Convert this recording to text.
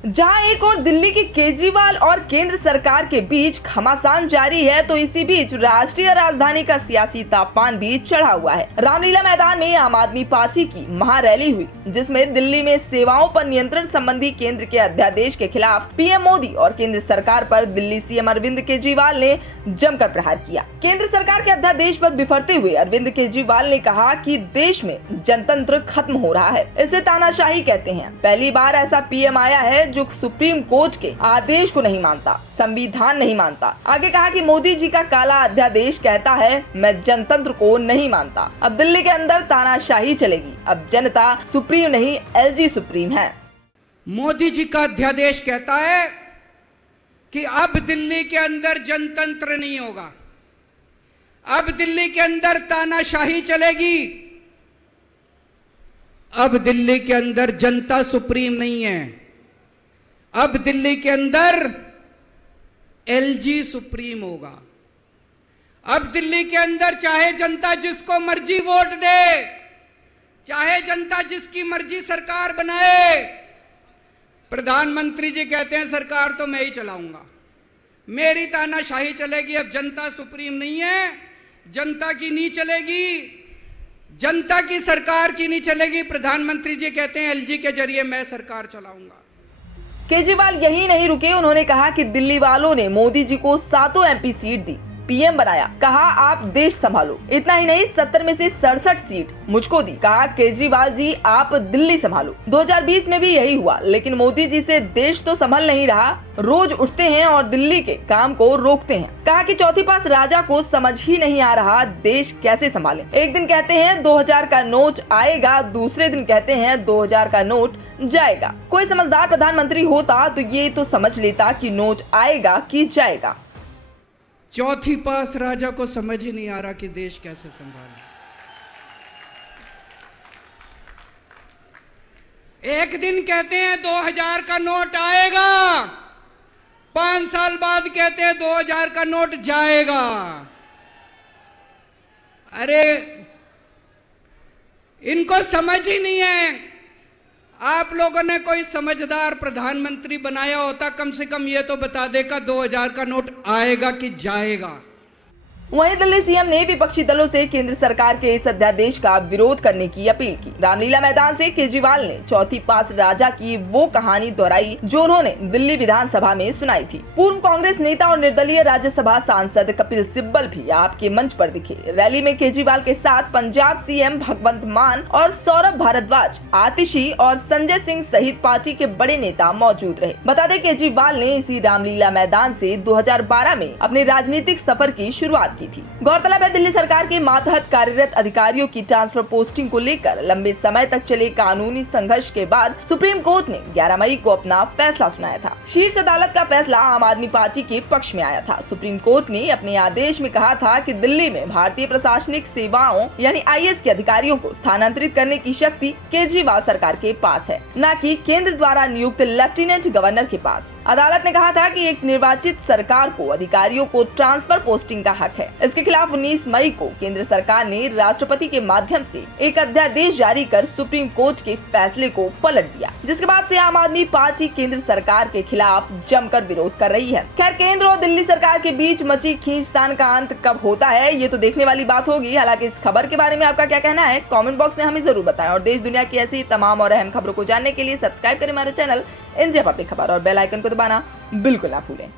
जहां एक और दिल्ली के केजरीवाल और केंद्र सरकार के बीच घमासान जारी है, तो इसी बीच राष्ट्रीय राजधानी का सियासी तापमान भी चढ़ा हुआ है। रामलीला मैदान में आम आदमी पार्टी की महारैली हुई, जिसमें दिल्ली में सेवाओं पर नियंत्रण संबंधी केंद्र के अध्यादेश के खिलाफ पीएम मोदी और केंद्र सरकार पर दिल्ली सीएम अरविंद केजरीवाल ने जमकर प्रहार किया। केंद्र सरकार के अध्यादेश पर बिफरते हुए अरविंद केजरीवाल ने कहा कि देश में जनतंत्र खत्म हो रहा है, इसे तानाशाही कहते हैं। पहली बार ऐसा पीएम आया है जो सुप्रीम कोर्ट के आदेश को नहीं मानता, संविधान नहीं मानता। आगे कहा कि मोदी जी का काला अध्यादेश कहता है मैं जनतंत्र को नहीं मानता। अब दिल्ली के अंदर तानाशाही चलेगी, अब जनता सुप्रीम नहीं एलजी सुप्रीम है। मोदी जी का अध्यादेश कहता है कि अब दिल्ली के अंदर जनतंत्र नहीं होगा, अब दिल्ली के अंदर तानाशाही चलेगी, अब दिल्ली के अंदर जनता सुप्रीम नहीं है, अब दिल्ली के अंदर एलजी सुप्रीम होगा। अब दिल्ली के अंदर चाहे जनता जिसको मर्जी वोट दे, चाहे जनता जिसकी मर्जी सरकार बनाए, प्रधानमंत्री जी कहते हैं सरकार तो मैं ही चलाऊंगा, मेरी तानाशाही चलेगी। अब जनता सुप्रीम नहीं है, जनता की नहीं चलेगी, जनता की सरकार की नहीं चलेगी। प्रधानमंत्री जी कहते हैं एलजी के जरिए मैं सरकार चलाऊंगा। केजरीवाल यही नहीं रुके, उन्होंने कहा कि दिल्ली वालों ने मोदी जी को 7 एमपी सीट दी, पीएम बनाया, कहा आप देश संभालो। इतना ही नहीं, 70 में से 67 सीट मुझको दी, कहा केजरीवाल जी आप दिल्ली संभालो। 2020 में भी यही हुआ, लेकिन मोदी जी से देश तो संभल नहीं रहा, रोज उठते हैं और दिल्ली के काम को रोकते हैं। कहा कि चौथी पास राजा को समझ ही नहीं आ रहा देश कैसे संभाले। एक दिन कहते हैं 2000 का नोट आएगा, दूसरे दिन कहते हैं 2000 का नोट जाएगा। कोई समझदार प्रधानमंत्री होता तो ये तो समझ लेता कि नोट आएगा कि जाएगा। चौथी पास राजा को समझ ही नहीं आ रहा कि देश कैसे संभाले। एक दिन कहते हैं 2000 का नोट आएगा, 5 साल बाद कहते हैं 2000 का नोट जाएगा। अरे इनको समझ ही नहीं है। आप लोगों ने कोई समझदार प्रधानमंत्री बनाया होता, कम से कम ये तो बता देगा 2000 का नोट आएगा कि जाएगा। वहीं दिल्ली सीएम ने विपक्षी दलों से केंद्र सरकार के इस अध्यादेश का विरोध करने की अपील की। रामलीला मैदान से केजरीवाल ने चौथी पास राजा की वो कहानी दोहराई जो उन्होंने दिल्ली विधानसभा में सुनाई थी। पूर्व कांग्रेस नेता और निर्दलीय राज्यसभा सांसद कपिल सिब्बल भी आपके मंच पर दिखे। रैली में केजरीवाल के साथ पंजाब सीएम भगवंत मान और सौरभ भारद्वाज, आतिशी और संजय सिंह सहित पार्टी के बड़े नेता मौजूद रहे। बता दें केजरीवाल ने इसी रामलीला मैदान से 2012 में अपने राजनीतिक सफर की शुरुआत की थी। गौरतलब है दिल्ली सरकार के मातहत कार्यरत अधिकारियों की ट्रांसफर पोस्टिंग को लेकर लंबे समय तक चले कानूनी संघर्ष के बाद सुप्रीम कोर्ट ने 11 मई को अपना फैसला सुनाया था। शीर्ष अदालत का फैसला आम आदमी पार्टी के पक्ष में आया था। सुप्रीम कोर्ट ने अपने आदेश में कहा था कि दिल्ली में भारतीय प्रशासनिक सेवाओं यानी आईएएस के अधिकारियों को स्थानांतरित करने की शक्ति केजरीवाल सरकार के पास है, न कि केंद्र द्वारा नियुक्त लेफ्टिनेंट गवर्नर के पास। अदालत ने कहा था कि एक निर्वाचित सरकार को अधिकारियों को ट्रांसफर पोस्टिंग का हक है। इसके खिलाफ 19 मई को केंद्र सरकार ने राष्ट्रपति के माध्यम से एक अध्यादेश जारी कर सुप्रीम कोर्ट के फैसले को पलट दिया, जिसके बाद से आम आदमी पार्टी केंद्र सरकार के खिलाफ जमकर विरोध कर रही है। खैर, केंद्र और दिल्ली सरकार के बीच मची खींचतान का अंत कब होता है ये तो देखने वाली बात होगी। हालांकि इस खबर के बारे में आपका क्या कहना है कमेंट बॉक्स में हमें जरूर बताएं और देश दुनिया की ऐसी तमाम और अहम खबरों को जानने के लिए सब्सक्राइब करें हमारे चैनल इंडिया पब्लिक खबर और बेल आइकन को दबाना बिल्कुल ना भूलें।